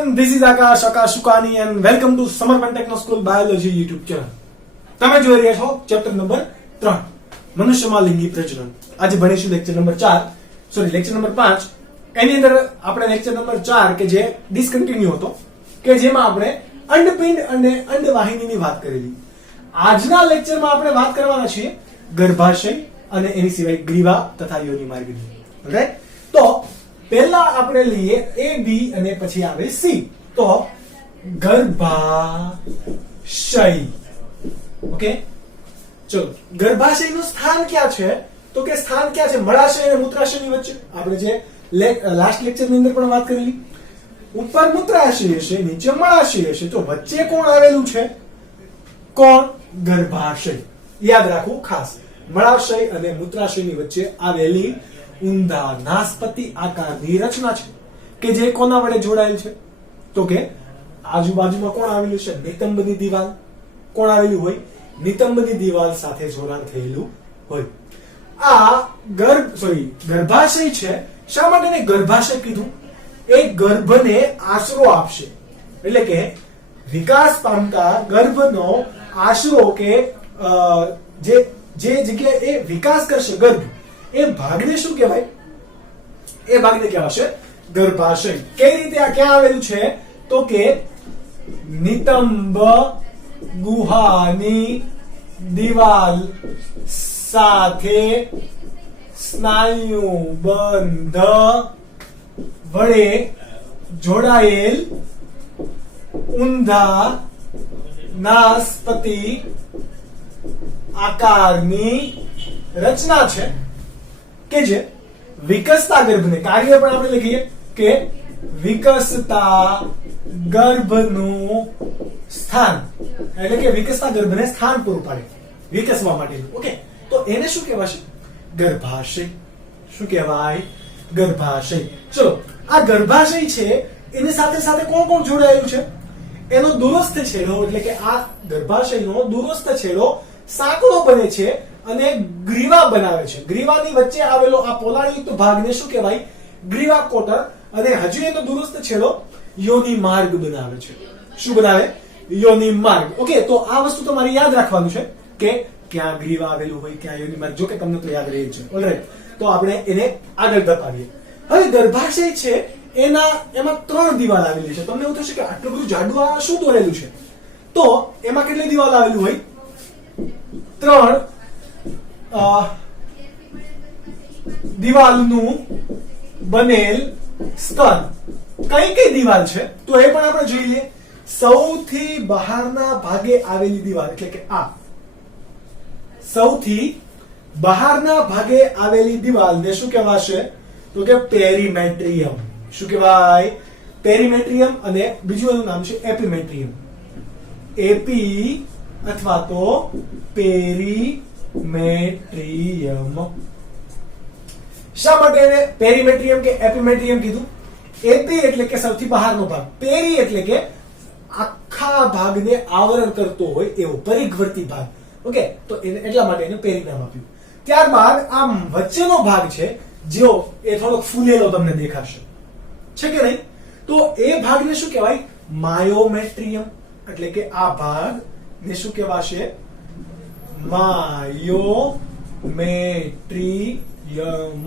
everyone, this is Akash Shukani and welcome to Samarpan Techno School Biology YouTube channel. તમે જોઈ રહ્યા છો chapter number 3 મનુષ્યમાં લિંગી પ્રજનન. આજે ભણીશું લેક્ચર નંબર 4 લેક્ચર નંબર 5. એની અંદર આપણે લેક્ચર નંબર 4 કે જે ડિસકન્ટિન્યુ હતો કે જેમાં આપણે અંડપિંડ અને અંડવાહિનીની વાત કરેલી. આજના લેક્ચરમાં આપણે વાત કરવાના છીએ ગર્ભાશય અને એની સિવાય ગ્રીવા તથા યોનિ માર્ગની. રાઈટ? તો પહેલા આપણે લઈએ A B અને પછી આવે C. તો ગર્ભાશય. ઓકે, ચલો ગર્ભાશયનું સ્થાન ક્યાં છે? તો કે સ્થાન ક્યાં છે? મળાશય અને મૂત્રાશયની વચ્ચે. આપણે જે લાસ્ટ લેક્ચરની અંદર પણ વાત કરેલી. ઉપર મૂત્રાશય હશે, નીચે મળાશય હશે, તો વચ્ચે કોણ આવેલું છે? કોણ? ગર્ભાશય. યાદ રાખવું ખાસ. મળાશય અને મૂત્રાશયની વચ્ચે આવેલી ઊંધા નાસપતિ આકારની રચના છે કે જે કોના વડે જોડાયેલ છે? તો કે આજુબાજુમાં કોણ આવેલું છે? નિતંબની દિવાલ. કોણ આવેલું હોય? નિતંબની દિવાલ સાથે જોડાણ થયેલું હોય. આ ગર્ભાશય છે. શા માટે ગર્ભાશય કીધું? એ ગર્ભને આશરો આપશે, એટલે કે વિકાસ પામતા ગર્ભનો આશરો કે જે જગ્યાએ એ વિકાસ કરશે ગર્ભ, એ ભાગને શું કહેવાય? એ ભાગને કહેવાશે ગર્ભાશય. કઈ રીતે આ ક્યાં આવેલું છે? તો કે નિતંબ ગુહાની દિવાલ સાથે સ્નાયુ બંધ વડે જોડાયેલ ઊંધા નાસપતિ આકારની રચના છે કે જે વિકસતા ગર્ભને, કાર્ય પણ આપણે લખીએ કે વિકસતા ગર્ભનું સ્થાન, એટલે કે વિકસતા ગર્ભને સ્થાન પૂરું પાડે વિકસવા માટે. ઓકે, તો એને શું કહેવાશે? ગર્ભાશય. શું કહેવાય? ગર્ભાશય. ચલો, આ ગર્ભાશય છે એની સાથે સાથે કોણ કોણ જોડાયેલું છે? એનો દૂરસ્થ છેડો, એટલે કે આ ગર્ભાશયનો દૂરસ્થ છેડો સાંકડો બને છે અને ગ્રીવા બનાવે છે. ગ્રીવાની વચ્ચે આવેલો આ પોલાણયુક્ત ભાગને શું કહેવાય? ગ્રીવા કોટર. અને હજુ એનો દૂરસ્થ છેડો યોનિ માર્ગ બનાવે છે. શું બનાવે? યોનિ માર્ગ. ઓકે, તો આ વસ્તુ તમારે યાદ રાખવાનું છે કે ક્યાં ગ્રીવા આવેલું હોય, ક્યાં યોનિ માર્ગ. જો કે તમને તો યાદ રહે છે. ઓલરાઈટ, તો આપણે એને આગળ ધપાવીએ. હવે ગર્ભાશય છે એમાં 3 દિવાલ આવેલી છે. તમને એવું થશે કે આટલું બધું જાડું આ શું દોરેલું છે? તો એમાં કેટલી દિવાલ આવેલું હોય? 3 દિવાલનું બનેલ સ્તર. કઈ દિવાલ છે? તો એ પણ આપણે જોઈ લઈએ. સૌથી બહારના ભાગે આવેલી દિવાલ, એટલે કે આ સૌથી બહારના ભાગે આવેલી દિવાલને શું કહેવાશે? તો કે પેરીમેટ્રિયમ. શું કહેવાય? પેરીમેટ્રિયમ. અને બીજું એનું નામ છે એપિમેટ્રિયમ. એપી અથવા તો પેરીમેટ્રિયમ. શા માટે એને પેરીમેટ્રિયમ કે એપિમેટ્રિયમ કીધું? એપી એટલે કે સૌથી બહારનો ભાગ, પેરી એટલે કે આખા ભાગને આવરણ કરતો હોય એવો પરિઘવર્તી ભાગ. ઓકે, તો એને એટલા માટે એને પેરી નામ આપ્યું. ત્યારબાદ આ વચ્ચેનો ભાગ છે, જો એ થોડોક ફૂલેલો તમને દેખાશે, છે કે નહીં? તો એ ભાગને શું કહેવાય? માયોમેટ્રિયમ. એટલે કે આ ભાગ ને શું કહેવાશે? માયોમેટ્રિયમ.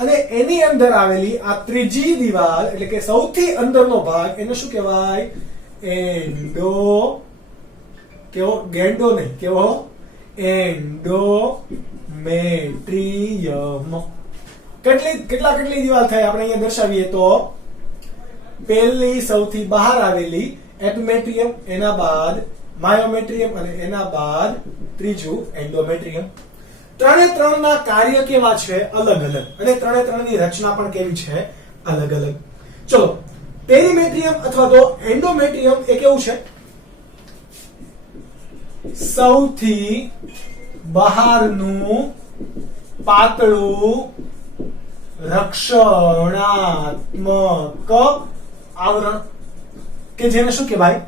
અને એની અંદર આવેલી આ ત્રીજી દિવાલ, એટલે કે સૌથી અંદરનો ભાગ, એને શું કહેવાય? એન્ડો. કેવો? ગેન્ડો નહીં, કેવો? એન્ડોમેટ્રિયમ. કેટલી દિવાલ થાય આપણે અહીંયા દર્શાવીએ તો પહેલી સૌથી બહાર આવેલી એપિમેટ્રિયમ, એના બાદ માયોમેટ્રિયમ અને એના બાદ ત્રીજું એન્ડોમેટ્રિયમ. 3 ના કાર્ય કેવા છે? અલગ અલગ. અને 3 ની રચના પણ કેવી છે? અલગ અલગ. ચલો, પેરીમેટ્રિયમ અથવા તો એન્ડોમેટ્રિયમ એ કેવું છે? સૌથી બહારનું પાતળું રક્ષણાત્મક આવરણ કે જેને શું કહેવાય?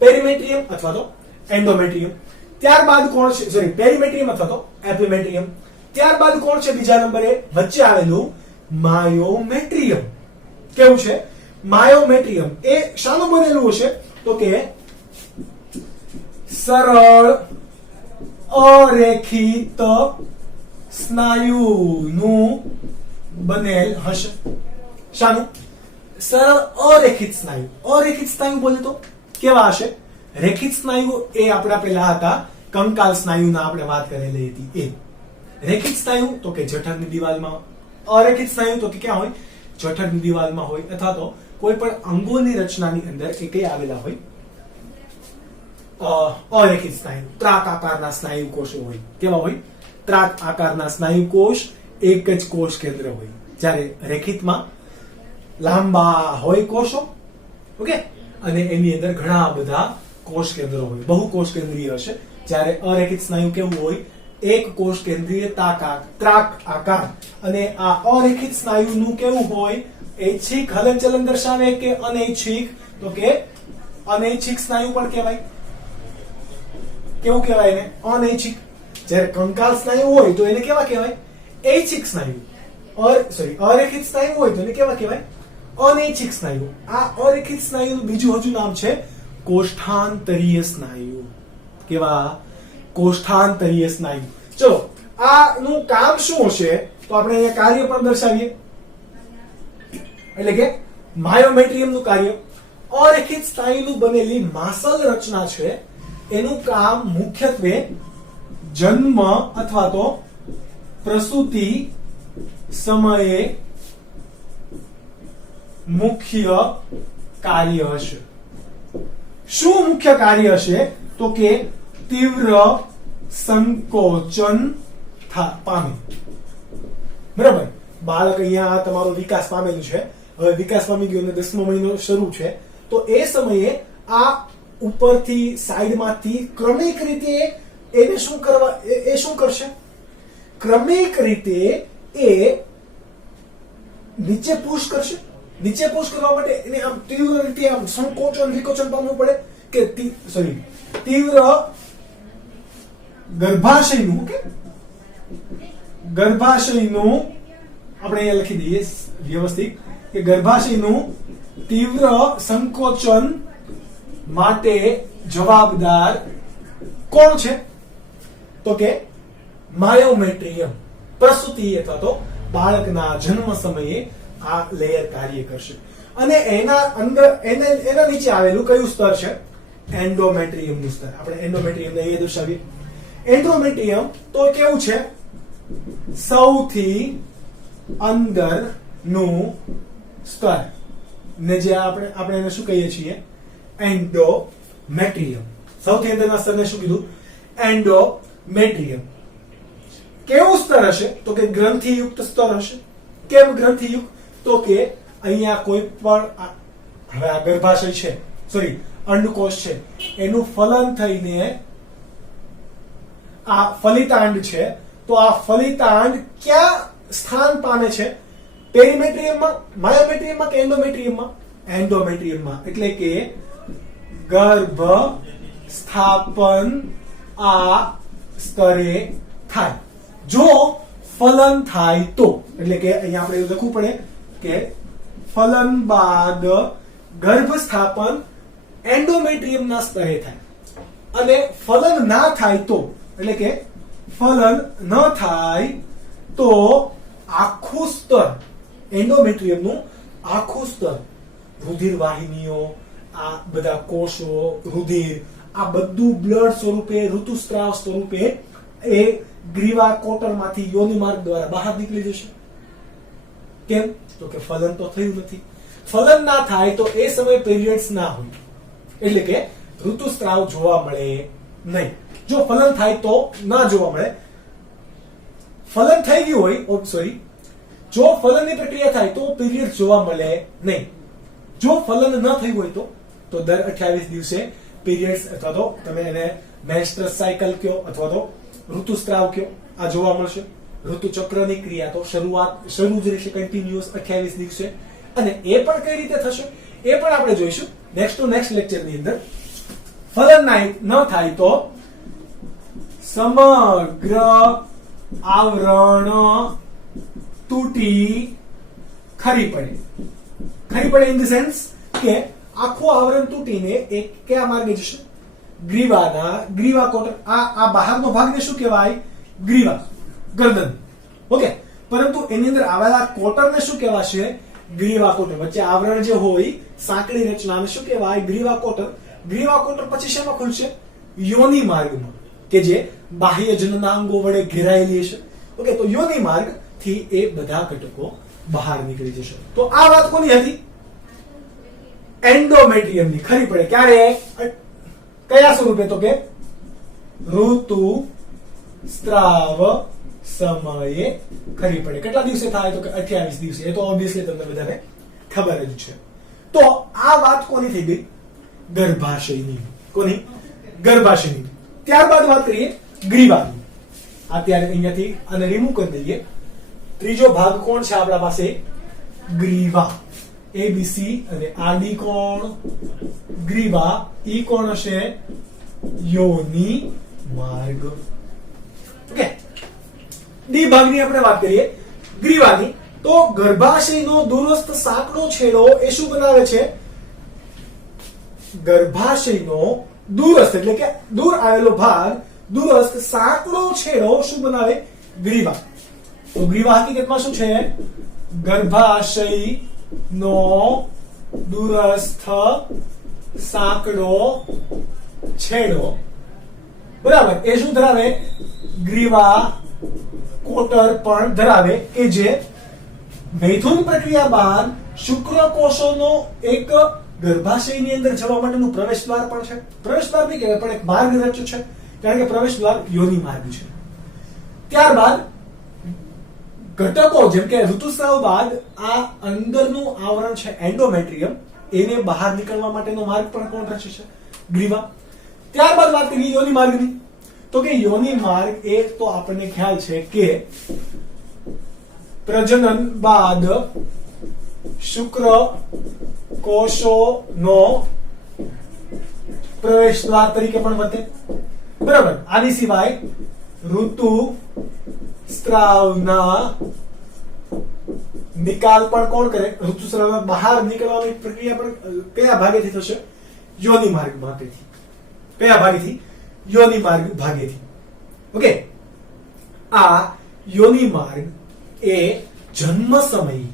પેરીમેટ્રિયમ અથવા તો એન્ડોમેટ્રિયમ. ત્યારબાદ કોણ છે? પેરીમેટ્રિયમ અથવા તો એપિમેટ્રિયમ. ત્યારબાદ કોણ છે બીજા નંબરે? વચ્ચે આવેલું માયોમેટ્રિયમ. કેવું છે? માયોમેટ્રિયમ એ શાનું બનેલું હશે તો કે સરળ અરેખિત સ્નાયુનું બનેલ હશે. શાનું? સરળ અરેખિત સ્નાયુ. અરેખિત સ્નાયુ બોલે તો કેવા હશે? રેખિત સ્નાયુ એ આપણા પેલા હતા કંકાલ સ્નાયુના આપણે વાત કરેલી હતી. એ રેખિત સ્નાયુ તો કે જઠરની દિવાલમાં, અરેખિત સ્નાયુ તો કે ક્યાં હોય? જઠરની દિવાલમાં હોય અથવા તો કોઈ પણ અંગોની રચનાની અંદર એ કઈ આવેલા હોય? અરેખિત સ્નાયુ, ત્રાક આકારના સ્નાયુ કોષો હોય. કેવા હોય? ત્રાક આકારના સ્નાયુ કોષ એક જ કોષ કેન્દ્ર હોય. જ્યારે રેખિતમાં લાંબા હોય કોષો, ઓકે, અને એની અંદર ઘણા બધા કોષ કેન્દ્રો હોય, બહુ કોષ કેન્દ્રીય હશે. જ્યારે અરેખિત સ્નાયુ કેવું હોય? એક કોષ કેન્દ્રીય ત્રાક આકાર. અને આ અરેખિત સ્નાયુનું કેવું હોય? ઐચ્છિક હલનચલન દર્શાવે કે અનૈચ્છિક? તો કે અનૈચ્છિક સ્નાયુ પણ કહેવાય. કેવું કહેવાય એને? અનૈચ્છિક. જ્યારે કંકાલ સ્નાયુ હોય તો એને કેવા કહેવાય? ઐચ્છિક સ્નાયુ. અરેખિત સ્નાયુ હોય તો એને કેવા કહેવાય? અનૈચ્છિક સ્નાયુ. આ અરેખિત સ્નાયુનું બીજું હજુ નામ છે કોષ્ઠાંતરીય સ્નાયુ. કેવા? કોષ્ઠાંતરીય સ્નાયુ. ચલો, આનું કામ શું હશે તો આપણે અહીંયા કાર્ય પણ દર્શાવીએ. એટલે કે માયોમેટ્રિયમનું કાર્ય, અરેખિત સ્નાયુનું બનેલી માસલ રચના છે એનું કામ મુખ્યત્વે જન્મ અથવા તો પ્રસૂતિ સમયે મુખ્ય કાર્ય હશે. શું મુખ્ય કાર્ય હશે તો કે તીવ્ર સંકોચન પામે. બરાબર? બાળક અહીંયા તમારો વિકાસ પામેલું છે, હવે વિકાસ પામી ગયો અને 10મો મહિનો શરૂ છે, તો એ સમયે આ ઉપરથી સાઈડમાંથી ક્રમિક રીતે એને શું કરવા, એ શું કરશે? ક્રમિક રીતે એ નીચે પુશ કરશે. નીચે પુશ કરવા માટે એને આમ તીવ્ર રીતે આમ સંકોચન વિકોચન પામવું પડે કે તીવ્ર ગર્ભાશયનું, ઓકે, ગર્ભાશયનું આપણે અહીંયા લખી દઈએ વ્યવસ્થિત કે ગર્ભાશયનું તીવ્ર સંકોચન માટે જવાબદાર કોણ છે તો કે માયોમેટ્રિયમ. પ્રસૂતિ અથવા તો બાળકના જન્મ સમયે આ લેયર કાર્ય કરશે. અને એના અંદર એના નીચે આવેલું કયું સ્તર છે? એન્ડોમેટ્રિયમનું સ્તર. આપણે એન્ડોમેટ્રિયમને એ દર્શાવીએ. એન્ડોમેટ્રિયમ તો કેવું છે? સૌથી અંદરનું સ્તર ને જે આપણે એને શું કહીએ છીએ? એન્ડોમેટ્રિયમ. સૌથી અંદરના સ્તરને શું કીધું? એન્ડોમેટ્રિયમ. કેવું સ્તર હશે તો કે ગ્રંથિયુક્ત સ્તર હશે. કેમ ગ્રંથિયુક્ત? તો કે અહીંયા કોઈ પણ હવે આ ગર્ભાશય છે, અંડકોષ છે, એનું ફલન થઈને આ ફલિતાંડ છે, તો આ ફલિતાંડ ક્યાં સ્થાન પામે છે? પેરીમેટ્રિયમમાં, માયોમેટ્રિયમમાં કે એન્ડોમેટ્રિયમમાં? એન્ડોમેટ્રિયમમાં. એટલે કે ગર્ભ સ્થાપન આ સ્તરે થાય. જો ફલન થાય તો, એટલે કે અહીંયા આપણે લખવું પડે કે ફલન બાદ ગર્ભ સ્થાપન એન્ડોમેટ્રિયમના સ્તરે થાય. અને ફલન ના થાય તો, એટલે કે ફલન ન થાય તો આખું સ્તર, એન્ડોમેટ્રિયમનું આખું સ્તર, રુધિર વાહિનીઓ, આ બધા કોષો, રુધિર, આ બધું બ્લડ સ્વરૂપે, ઋતુસ્રાવ સ્વરૂપે એ ગ્રીવા કોટરમાંથી યોનિ માર્ગ દ્વારા બહાર નીકળી જશે. કેમ? તો કે ફલન તો થયું નથી. ફલન ના થાય તો એ સમયે પીરિયડ્સ ના હોય, એટલે કે ઋતુસ્રાવ જોવા મળે નહીં. જો ફલન થાય તો ના જોવા મળે. ફલન થઈ ગયું હોય, જો ફલનની પ્રક્રિયા થાય તો પીરિયડ જોવા મળે નહીં. જો ફલન ન થયું હોય તો દર 28 દિવસે પીરિયડ્સ અથવા તો તમે એને મેન્સ્ટ્રસ સાયકલ કયો અથવા તો ઋતુસ્રાવ કયો, આ જોવા મળશે. ઋતુચક્રની ક્રિયા તો શરૂ જ રહેશે કન્ટિન્યુઅસ 28 દિવસે. અને એ પણ કઈ રીતે થશે એ પણ આપણે જોઈશું નેક્સ્ટ લેક્ચરની અંદર. ફલન ન થાય તો સમગ્ર આવરણ તૂટી ખરી પડે. ખરી પડે ઇન ધ સેન્સ કે આખું આવરણ તૂટીને એક કયા માર્ગે જશે? ગ્રીવા કોટર. આ બહારનો ભાગને શું કહેવાય? ગ્રીવા, ગરદન. ઓકે, પરંતુ એની અંદર આવેલા કોટરને શું કહેવાશે? ગ્રીવા કોટર. વચ્ચે આવરણ જે હોય સાંકડી રચનાને શું કહેવાય? ગ્રીવા કોટર. ગ્રીવા કોટર પછી શેમાં ખુલશે? યોનિ માર્ગમાં, કે જે બાહ્ય જનનાંગો વડે ઘેરાયેલી હશે. ઓકે, તો યોનિ માર્ગ થી એ બધા ઘટકો બહાર નીકળી જશે. તો આ વાત કોની હતી? એન્ડોમેટ્રિયમની. ખરી પડે ક્યારે? કયા સ્વરૂપે? તો કે ઋતુ સ્ત્રાવ સમયે. ખરી પડે. કેટલા દિવસે થાય? તો કે 28 દિવસે. એ તો ઓબ્વિયસલી તમને બધાને ખબર જ છે. તો આ વાત કોની થઈ ગઈ? ગર્ભાશયની. કોની? ગર્ભાશયની. ત્યારબાદ વાત કરીએ ગ્રીવાની. અત્યારે અહીંયાથી આને રિમૂવ કરી દઈએ. ત્રીજો ભાગ કોણ છે આપણા પાસે? ગ્રીવા. એબીસી અને આડી કોણ? ગ્રીવા. ઈ કોણ હશે? યોનિ માર્ગ. ઓકે, ડી ભાગની આપણે વાત કરીએ ગ્રીવાની. તો ગર્ભાશયનો દૂરસ્થ સાંકડો છેડો એ શું બનાવે છે? ગર્ભાશયનો દૂરસ્થ એટલે કે દૂર આવેલો ભાગ, દૂરસ્થ સાંકડો છેડો શું બનાવે? ગ્રીવા. તો ગ્રીવા હકીકતમાં શું છે? ગર્ભાશયનો દૂરસ્થ સાંકડો છેડો. બરાબર. એ શું ધરાવે? ગ્રીવા કોટર પણ ધરાવે, કે જે મૈથુન પ્રક્રિયા બાદ શુક્રકોષોનો એક ગર્ભાશયની અંદર જવા માટેનું પ્રવેશ દ્વાર પણ છે. પ્રવેશ દ્વાર નહીં કહેવાય, પણ એક માર્ગ રચ્યો છે, કારણ કે પ્રવેશ દ્વાર યોનિ માર્ગ છે. ત્યારબાદ ઘટકો જેમ કે ઋતુસ્રાવ બાદ આ અંદરનું આવરણ છે એન્ડોમેટ્રિયમ, એને બહાર નીકળવા માટેનો માર્ગ પણ કોણ રચે છે? ગ્રીવા. ત્યારબાદ વાત કરીએ યોનિ માર્ગની. તો કે યોનિ માર્ગ એ તો આપણને ખ્યાલ છે કે પ્રજનન બાદ શુક્ર કોષોનો પ્રવેશ દ્વાર તરીકે પણ વર્તે. બરાબર. આની સિવાય ઋતુ સ્ત્રાવના નિકાલ પણ કોણ કરે? ઋતુસ્રાવના બહાર નીકળવાની પ્રક્રિયા પણ કયા ભાગેથી થશે? યોનિ માર્ગ ભાગેથી. કયા ભાગેથી? યોનિ માર્ગ ભાગેથી. ઓકે, આ યોનિ માર્ગ એ જન્મ સમયે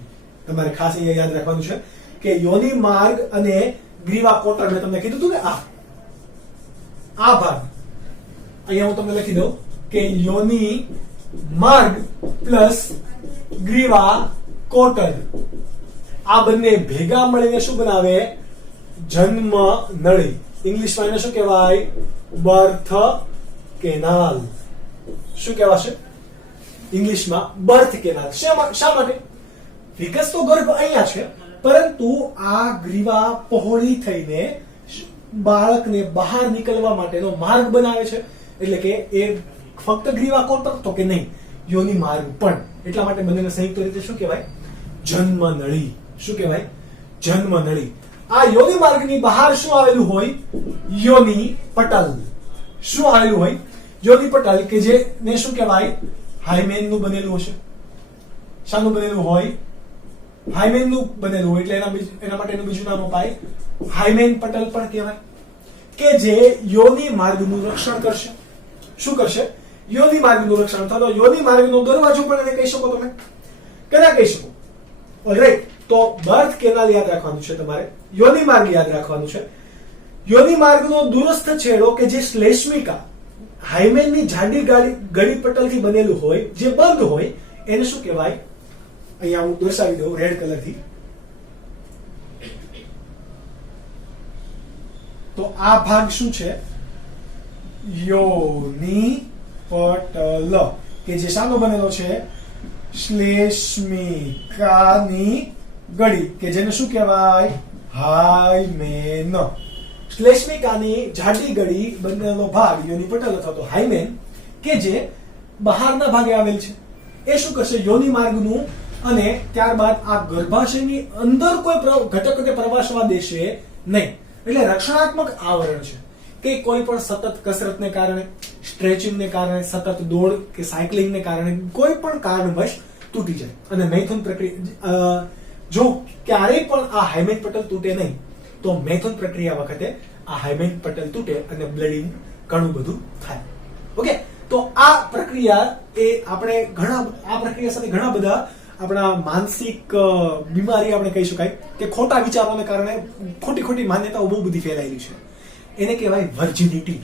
તમારે ખાસ અહીંયા યાદ રાખવાનું છે કે યોનિ માર્ગ અને ગ્રીવા કોટર મેં તમને કીધું હતું ને, આ ભાગ અહીંયા હું તમને લખી દઉં કે યોનિ માર્ગ પ્લસ ગ્રીવા કોટર, આ બંને ભેગા મળીને શું બનાવે? જન્મ નળી. ઇંગ્લિશમાં એને શું કહેવાય? Birth canal. શું કહેવાશે ઇંગ્લિશમાં? Birth canal. શા માટે? વિકસ તો ગર્ભ અહીંયા છે, પરંતુ આ ગ્રીવા પહોળી થઈને બાળકને બહાર નીકળવા માટેનો માર્ગ બનાવે છે. એટલે કે એ ફક્ત ગ્રીવા કોટર તો કે નહીં, યોનિ માર્ગ પણ. એટલા માટે બંનેને સંયુક્ત રીતે શું કહેવાય? જન્મ નળી. શું કહેવાય? જન્મ નળી. આ યોનિ માર્ગની બહાર શું આવેલું હોય? યોનિ પટલ. શું આવેલું હોય? યોનિ પટલ, કે જે ને શું કહેવાય? હાઇમેન નું બનેલું હશે. શાનું બનેલું હોય? હાઇમેન નું બનેલું હોય, એટલે એના માટેનું બીજું નામ અપાય હાઇમેન પટલ પણ કહેવાય, કે જે યોનિ માર્ગનું રક્ષણ કરશે. શું કરશે? યોનિ માર્ગનું રક્ષણ. અથવા તો યોનિ માર્ગનો દરવાજો પણ એને કહી શકો તમે. કયા કહી શકો? ઓલરાઈટ. તો બર્થ કેનાલ યાદ રાખવાનું છે તમારે, યોનિ માર્ગ યાદ રાખવાનું છે. યોનિ માર્ગનો દૂરસ્થ છેડો કે જે શ્લેષ્મિકા હાઇમેનની જાડી ગળી પટલથી બનેલું હોય, જે બંધ હોય, એને શું કહેવાય? અહીંયા હું દર્શાવી દઉં રેડ કલરથી. તો આ ભાગ શું છે? યોનિ પટલ, કે જે શાનો બનેલો છે? શ્લેષ્મિકાની ગળી, કે જેને શું કહેવાય? હાઇમેન. શ્લેષ્મિકાની જાડી ગળી બનેલો ભાગ યોનિ પટલ અથવા તો હાઇમેન, કે જે બહારના ભાગે આવેલ છે. એ શું કરશે? યોનિ માર્ગનું અને ત્યારબાદ આ ગર્ભાશયની અંદર કોઈ ઘટક કે પ્રવાસવા દેશે નહીં. એટલે રક્ષણાત્મક આવરણ છે કે કોઈ પણ સતત કસરતને કારણે, સ્ટ્રેચિંગને કારણે, સતત દોડ કે સાયકલિંગને કારણે કોઈ પણ કારણવશ તૂટી જાય અને મૈથુન પ્રક્રિયા જો ક્યારેય પણ આ હાઇમેન પટલ તૂટે નહીં તો મેથોન પ્રક્રિયા વખતે આ હાઇમેન પટલ તૂટે અને બ્લીડિંગ ઘણું બધું થાય. ઓકે, તો આ પ્રક્રિયા એ આપણે આ પ્રક્રિયા સાથે ઘણા બધા આપણા માનસિક બીમારી આપણે કહી શકાય કે ખોટા વિચારોને કારણે ખોટી માન્યતાઓ બહુ બધી ફેલાયેલી છે. એને કહેવાય વર્જિનિટી.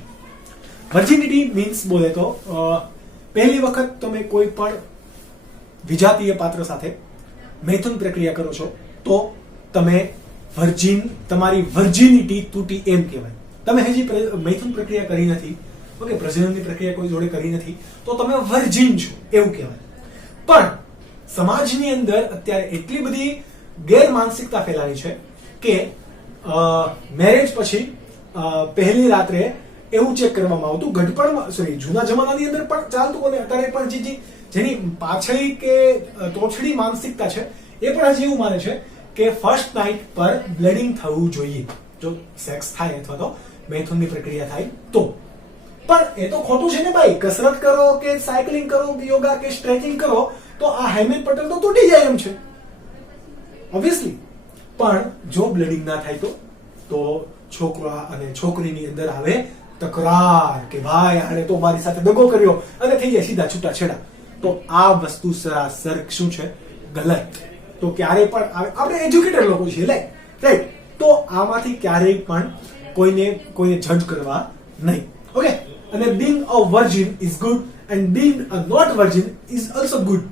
વર્જિનિટી મીન્સ બોલે તો પહેલી વખત તમે કોઈ પણ વિજાતીય પાત્ર સાથે મૈથુન પ્રક્રિયા કરો છો તો તમે તમારી વર્જિનિટી તૂટી એમ કહેવાય. તમે હજી મૈથુન પ્રક્રિયા કરી નથી, ઓકે, પ્રજનનની પ્રક્રિયા કોઈ જોડે કરી નથી તો તમે વર્જિન છો એવું કહેવાય. પણ સમાજની અંદર અત્યારે એટલી બધી ગેરમાનસિકતા ફેલાવી છે કે મેરેજ પછી પહેલી રાત્રે એવું ચેક કરવામાં આવતું, ઘટપણમાં જૂના જમાનાની અંદર પણ ચાલતું અને અત્યારે પણ જેની પાછળી કે તોછડી માનસિકતા છે એ પણ હજી એવું માને છે કે ફર્સ્ટ નાઇટ પર બ્લીડિંગ થવું જોઈએ જો સેક્સ થાય અથવા તો મૈથુનની પ્રક્રિયા થાય તો. પણ એ તો ખોટું છે ને ભાઈ. કસરત કરો કે સાયકલિંગ કરો કે યોગા કે સ્ટ્રેચિંગ કરો તો આ હાઇમેન પટલ તો તૂટી જાય એમ છે ઓબ્વિયસલી. પણ જો બ્લીડિંગ ના થાય તો છોકરા અને છોકરીની અંદર આવે તકરાર કે ભાઈ આને તો મારી સાથે દગો કર્યો અને થઈ જાય સીધા છૂટાછેડા. તો આ વસ્તુ સરાસર શું છે? ગલત. તો ક્યારેય પણ આપણે એજ્યુકેટેડ લોકો છીએ રાઈટ, તો આમાંથી ક્યારેય પણ કોઈને જજ કરવા નહીં. ઓકે, અને being a virgin is good and being a not virgin is also good.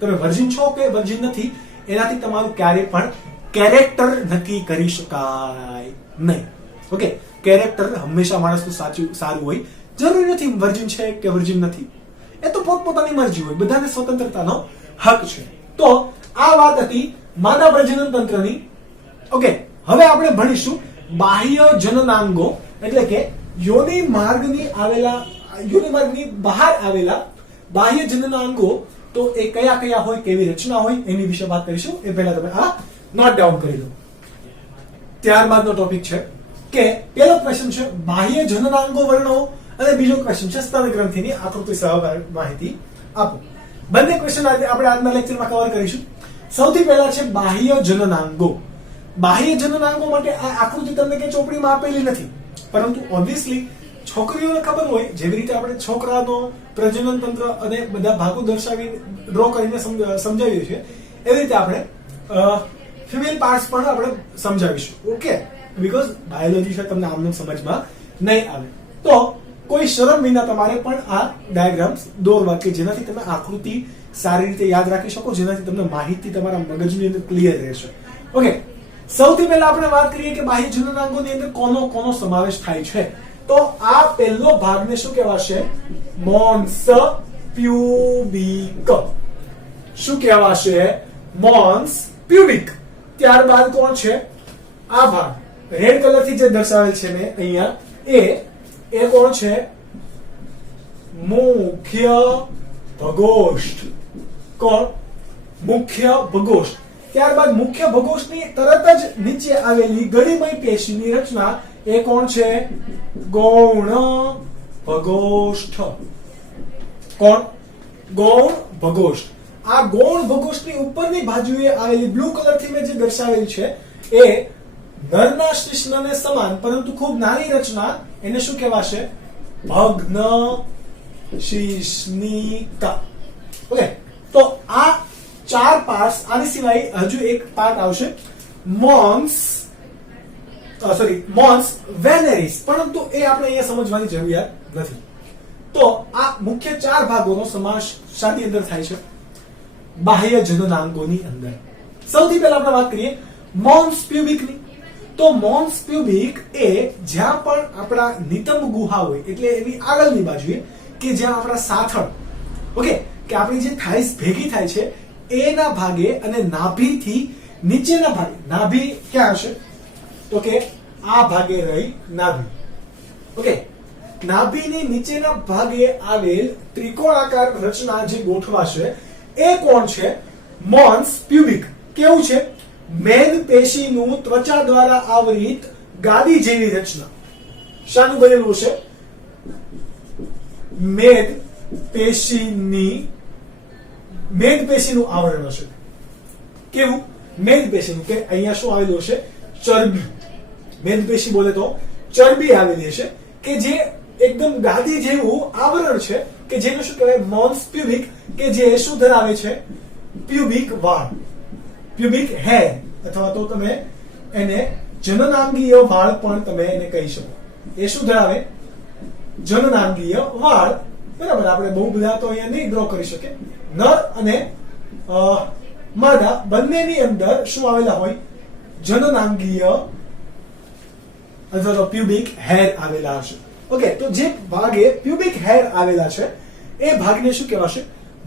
તમે વર્જિન છો કે વર્જિન નથી એનાથી તમારું ક્યારેય પણ કેરેક્ટર નક્કી કરી શકાય નહીં. ઓકે, કેરેક્ટર હંમેશા માણસનું સારું હોય. જરૂરી નથી વર્જિન છે કે વર્જિન નથી, એ તો પોતપોતાની મરજી હોય, બધાને સ્વતંત્રતાનો હક છે. તો આ વાત હતી માદા પ્રજનન તંત્રની. ઓકે, હવે આપણે ભણીશું બાહ્ય જનનાંગો એટલે કે યોનિ માર્ગની બહાર આવેલા બાહ્ય જનનાંગો. તો એ કયા કયા હોય, કેવી રચના હોય એની વિશે વાત કરીશું. એ પહેલા તમે આ નોટ ડાઉન કરી લો. ત્યારબાદનો ટોપિક છે કે પહેલો ક્વેશ્ચન છે બાહ્ય જનનાંગો વર્ણવો અને બીજો ક્વેશ્ચન છે સ્તન ગ્રંથિની આકૃતિ સહ માહિતી આપો. બંને ક્વેશ્ચન આપણે આજના લેક્ચરમાં કવર કરીશું. સૌથી પહેલા છે બાહ્ય જનનાંગો. બાહ્ય જનનાંગો માટે આ આકૃતિ તમને કે ચોપડીમાં આપેલી નથી, પરંતુ ઓબ્વિયસલી છોકરીઓને ખબર હોય જેવી રીતે આપણે છોકરાનો પ્રજનન તંત્ર અને બધા ભાગો દર્શાવી ડ્રો કરીને સમજાવીએ છીએ એવી રીતે આપણે ફિમેલ પાર્ટ્સ પણ આપણે સમજાવીશું. ઓકે, બીકોઝ બાયોલોજી છે તમને આમનું સમજમાં નહીં આવે તો કોઈ શરમ વિના તમારે પણ આ ડાયાગ્રામ્સ દોરવા કે જેનાથી તમે આકૃતિ સારી રીતે યાદ રાખી શકો, જેનાથી તમને માહિતી તમારા મગજની અંદર ક્લિયર રહેશે. ઓકે, સૌથી પહેલા આપણે વાત કરીએ કે બાહ્ય જનનાંગોની અંદર કોનો સમાવેશ થાય છે. તો આ પહેલો ભાગને શું કહેવાશે? મોન્સ પ્યુબિક. શું કહેવાશે? મોન્સ પ્યુબિક. ત્યારબાદ કોણ છે? આ ભાગ રેડ કલર થી જે દર્શાવેલ છે ને અહીંયા એ કોણ છે? મુખ્ય ભગોષ્ઠ. કોણ? મુખ્ય ભગોષ્ઠ. ત્યારબાદ મુખ્ય ભગોષ્ઠની તરત જ નીચે આવેલી ગળીમય પેશીની રચના એ કોણ છે? ગૌણ ભગોષ્ઠ. કોણ? ગૌણ ભગોષ્ઠ. આ ગૌણ ભગોષ્ઠની ઉપરની બાજુએ આવેલી બ્લુ કલરથી મેં જે દર્શાવેલ છે એ નરના શિશ્નને સમાન પરંતુ ખૂબ નાની રચના એને શું કહેવાશે? ભગ્ન શિશ્નિકા. ઓકે, તો આ ચાર પાર્ટ્સ. આની સિવાય હજુ એક પાર્ટ આવશે મોન્સ વેનેરિસ, પરંતુ એ આપણે અહીંયા સમજવાની જરૂરિયાત નથી. તો આ મુખ્ય ચાર ભાગોનો સમાવેશ શાની અંદર થાય છે? બાહ્ય જનનાંગોની અંદર. સૌથી પહેલા આપણે વાત કરીએ મોન્સ પ્યુબિકની. તો મોન્સ પ્યુબિક એ જ્યાં પણ આપણા નિતંબ ગુહા હોય એટલે એની આગળની બાજુએ કે જ્યાં આપણા સાથળ, ઓકે, કે આપણી જે થાઈસ ભેગી થાય છે એના ભાગે અને નાભીથી નીચેના ભાગે. નાભી ક્યાં હશે? તો કે આ ભાગે રહી નાભી. ઓકે, નાભીની નીચેના ભાગે આવેલ ત્રિકોણાકાર રચના જે ગોઠવાશે એ કોણ છે? મોન્સ પ્યુબિક. કેવું છે? મેદ પેશીનું ત્વચા દ્વારા આવરિત ગાદી જેવી રચના. શાનું બનેલું છે? મેદ પેશીનું આવરણ હશે. કેવું? મેદપેશીનું કે અહીંયા શું આવેલું હશે? ચરબી. મેદપેશી બોલે તો ચરબી આવેલી હશે કે જે એકદમ ગાદી જેવું આવરણ છે કે જેને શું કહેવાય? મોન્સ પ્યુબિક, કે જે શું ધરાવે છે? પ્યુબિક વાળ, પ્યુબિક હેર, અથવા તો તમે એને જનનાંગીય વાળ પણ તમે એને કહી શકો. એ શું ધરાવે? જનનાંગીય વાળ. બરાબર. આપણે બહુ બધા તો અહીંયા નહીં ડ્રો કરી શકે. નર અને માદા બંનેની અંદર શું આવેલા હોય? જનનાંગીય અથવા તો પ્યુબિક હેર આવેલા હશે. ઓકે, તો જે ભાગે પ્યુબિક હેર આવેલા છે એ ભાગને શું કહેવાશે?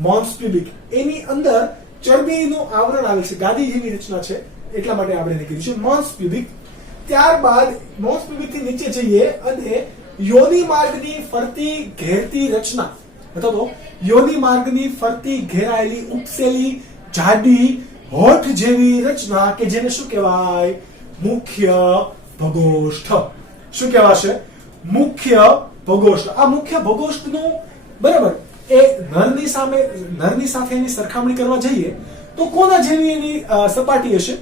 મોન્સ પ્યુબિક. એની અંદર ચરબીનું આવરણ આવે છે, ગાદી જેવી રચના છે, એટલા માટે આપણે એને કીધું છે મોન્સ પ્યુબિક. ત્યારબાદ મોન્સ પ્યુબિક થી નીચે જઈએ અને યોનિ માર્ગની ફરતી ઘેરતી રચના અથવા તો યોનિ માર્ગની ફરતી ઘેરાયેલી ઉપસેલી જાડી હોઠ જેવી રચના કે જેને શું કહેવાય? મુખ્ય ભગોષ્ઠ. શું કહેવાશે? મુખ્ય ભગોષ્ઠ. આ મુખ્ય ભગોષ્ઠનું બરાબર એ નરની સાથે એની સરખામણી કરવા જઈએ તો કોના જેવી એની સપાટી હશે?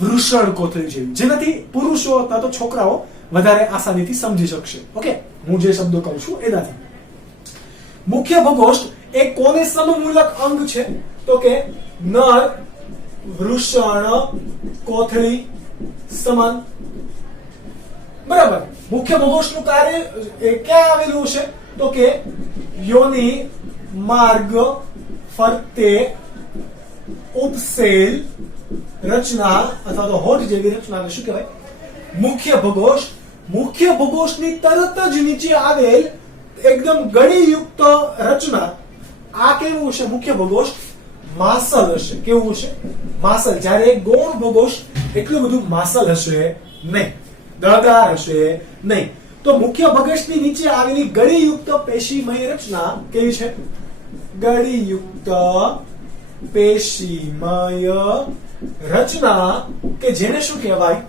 વૃષણ કોથળી જેવી, જેનાથી પુરુષો અથવા તો છોકરાઓ વધારે આસાનીથી સમજી શકશે. ઓકે, હું જે શબ્દો કહું છું એનાથી. મુખ્ય ભગોષ્ઠ એ કોને સમમૂલક અંગ છે? તો કે નર વૃષણ કોથળી સમાન. બરાબર. મુખ્ય ભગોષ્ઠનું કાર્ય ક્યાં આવેલું છે? તો કે યોનિ માર્ગ ફરતે ઉપસેલ રચના અથવા તો હોઠ જેવી રચનાને શું કહેવાય? મુખ્ય ભગોષ્ઠ. મુખ્ય ભગોષ્ઠની તરત જ નીચે આવેલ એકદમ ગળીયુક્ત રચના, આ કેવું હશે? મુખ્ય ભગોષ્ઠ માસલ હશે. કેવું હશે? માસલ. જ્યારે ગૌણ ભગોષ્ઠ એટલું બધું માસલ હશે નહીં, દળદાર હશે નહીં. તો મુખ્ય ભગોષ્ઠની નીચે આવેલી ગળીયુક્ત પેશીમય રચના કેવી છે? ગળીયુક્ત પેશીમય રચના કે જેને શું કહેવાય?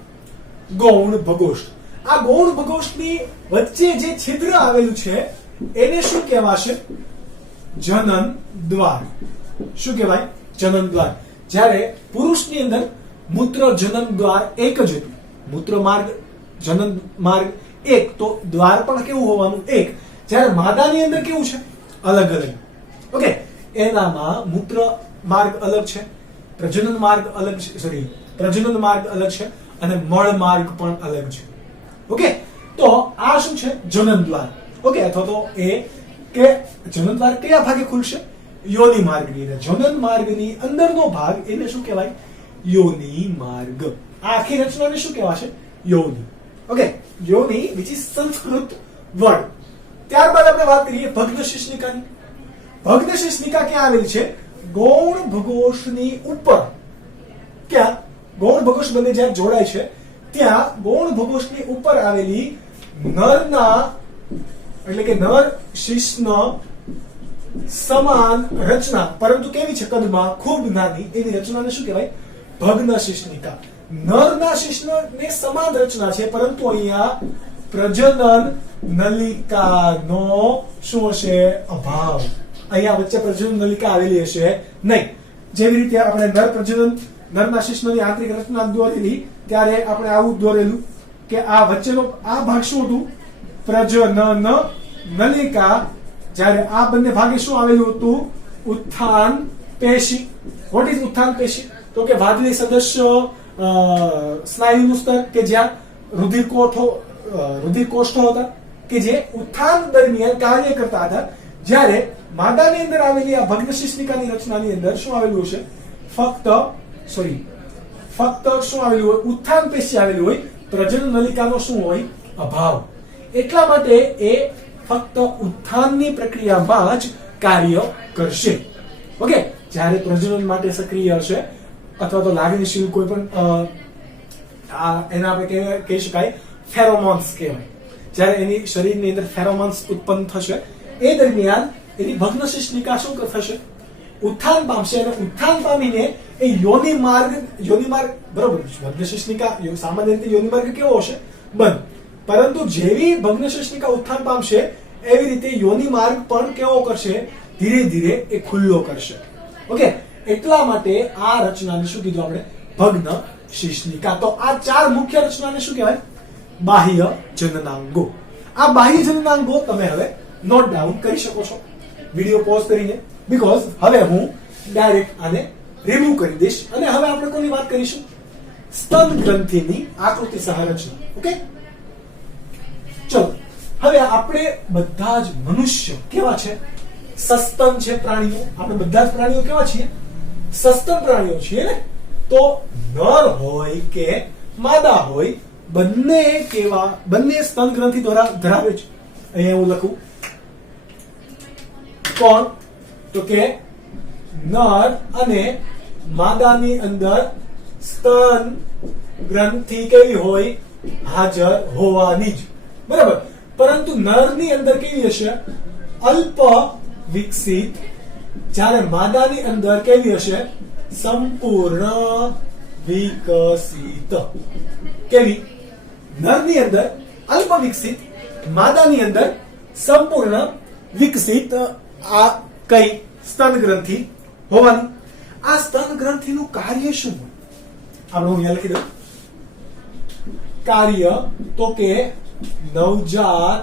ગૌણ ભગોષ્ઠ. આ ગૌણ ભગોષ્ઠની વચ્ચે જે છિદ્ર આવેલું છે એને શું કહેવાશે? જનન દ્વાર. શું કહેવાય? જનન દ્વાર. જ્યારે પુરુષની અંદર મૂત્ર જનન દ્વાર એક જ હતું, મૂત્ર માર્ગ જનન માર્ગ એક, તો દ્વાર પણ કેવું હોવાનું? એક. જ્યારે માદાની અંદર કેવું છે? અલગ અલગ. ઓકે, એનામાં મૂત્ર માર્ગ અલગ છે, પ્રજનન માર્ગ અલગ છે, પ્રજનન માર્ગ અલગ છે અને મળ માર્ગ પણ અલગ છે. ઓકે, તો આ શું છે? જનન દ્વાર. ઓકે, અથવા તો એ કે જનન દ્વાર કયા ભાગે ખુલશે? યોનિ માર્ગની અંદર. જનન માર્ગની અંદરનો ભાગ એને શું કહેવાય? યોનિ માર્ગ. આ આખી રચનાને શું કહેવાશે? યોનિ. ઓકે, યોનિ which is સંસ્કૃત વર્ડ. ત્યારબાદ આપણે વાત કરીએ ભગ્ન શિશ્નિકાની. ભગ્ન શિશ્નિકા ક્યાં આવેલી છે? ગૌણ ભગોષ્ઠની ઉપર. ક્યાં? ગૌણ ભગોષ્ઠ બંને જ્યાં જોડાય છે ત્યાં ગૌણ ભગોષ્ઠની ઉપર આવેલી નરના એટલે કે નર શિશ્ન સમાન રચના, પરંતુ કેવી છે? કદમાં ખૂબ નાની એવી રચનાને શું કહેવાય? ભગ્ન શિશ્નિકા. નરના શિશ્નને સમાન રચના છે, પરંતુ અહીંયા પ્રજનન નલિકાનો શું હશે? અભાવ. અહીંયા વચ્ચે પ્રજનન નલિકા આવેલી હશે નહીં. જેવી રીતે આપણે નરના શિશ્નની આંતરિક રચના દોરેલી ત્યારે આપણે આવું દોરેલું કે આ વચ્ચેનો આ ભાગ શું હતું? પ્રજનન નલિકા. જ્યારે આ બંને ભાગે શું આવેલું હતું? ઉત્થાન પેશી. વોટ ઇઝ ઉત્થાન પેશી? તો કે વાદળી સદસ્ય સ્નાયુનું સ્તર કે જ્યાં રુધિરકોષ્ઠો હતા કે જે ઉત્થાન દરમિયાન કાર્ય કરતા હતા. જ્યારે માદાની અંદર આવેલી આ ભગ્ન શિશ્નિકાની રચનાની અંદર શું આવેલું હશે? ફક્ત શું આવેલું હોય? ઉત્થાન પેશી આવેલું હોય. પ્રજનન નલિકાનો શું હોય? અભાવ. એટલા માટે એ ફક્ત ઉત્થાનની પ્રક્રિયામાં જ કાર્ય કરશે. ઓકે, જ્યારે પ્રજનન માટે સક્રિય હશે અથવા તો લાગણીશીલ કોઈ પણ એના આપણે કહી શકાય ફેરોમોન્સ કહેવાય. જ્યારે એની શરીરની અંદર ફેરોમોન્સ ઉત્પન્ન થશે એ દરમિયાન એની ભગ્ન શિશ્નિકા શું થશે? ઉત્થાન પામશે અને ઉત્થાન પામીને એ યોનિ માર્ગ બરોબર. ભગ્ન શિશ્નિકા સામાન્ય રીતે યોનિ માર્ગ કેવો હશે? બંધ. પરંતુ જેવી ભગ્ન શિશ્નિકા ઉત્થાન પામશે એવી રીતે યોનિ માર્ગ પણ કેવો કરશે? ધીરે ધીરે એ ખુલ્લો કરશે. ઓકે, એટલા માટે આ રચનાને શું કીધું આપણે? ભગ્ન શીશ્નિકા. તો આ 4 મુખ્ય રચનાને શું કહેવાય? બાહ્ય જનનાંગો. આ બાહ્ય જનનાંગો તમે હવે નોટ ડાઉન કરી શકો છો વિડિયો પોઝ કરીને, બીકોઝ હવે હું ડાયરેક્ટ આને રિમૂવ કરી દઈશ અને હવે આપણે કોની વાત કરીશું? સ્તન ગ્રંથિની આકૃતિ સહ રચના. ઓકે, ચલો હવે આપણે બધા જ મનુષ્ય કેવા છે? સસ્તન છે પ્રાણીઓ. આપણે બધા જ પ્રાણીઓ કેવા છીએ? સસ્તન પ્રાણીઓ છીએ ને. તો નર હોય કે માદા હોય બંને કેવા? બંને સ્તન ગ્રંથિ ધરાવે છે. અહીંયા હું લખું કોણ? તો કે નર અને માદાની અંદર સ્તન ગ્રંથિ કેવી હોય? હાજર હોવાની જ. બરાબર. પરંતુ નરની અંદર કેવી હશે? અલ્પ વિકસિત. જ્યારે માદાની અંદર કેવી હશે? સંપૂર્ણ વિકસિત. કેવી? નરની અંદર અલ્પ વિકસિત, માદાની અંદર સંપૂર્ણ વિકસિત. આ કઈ? સ્તન ગ્રંથિ હોવાની. આ સ્તન ગ્રંથિનું કાર્ય શું હોય? આપણે હું અહીંયા લખી દઉં. કાર્ય તો કે નવજાત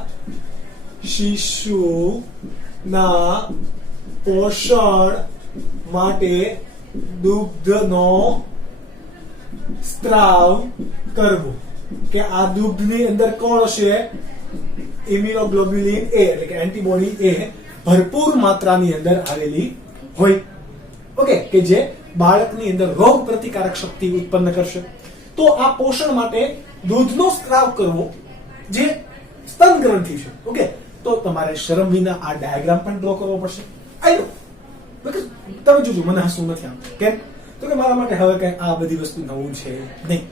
શિશુના પોષણ માટે દુગ્ધનો સ્ત્રાવ કરવો. કે આ દુગ્ધની અંદર કોણ હશે? ઇમ્યુનોગ્લોબ્યુલિન એ એટલે કે એન્ટીબોડી એ ભરપૂર માત્રાની અંદર આવેલી હોય. ઓકે, કે જે બાળકની અંદર રોગ પ્રતિકારક શક્તિ ઉત્પન્ન કરશે. તો આ પોષણ માટે દૂધનો સ્ત્રાવ કરવો જે સ્તન ગ્રંથિ છે. ઓકે, તો તમારે શરમ વિના આ ડાયાગ્રામ પણ ડ્રો કરવો પડશે. આઈ નો, બીકોઝ તમે જોજો મને હસવું નથી આવતું. કેમ? તો કે મારા માટે હવે કઈ આ બધી વસ્તુ નવું છે નહીં.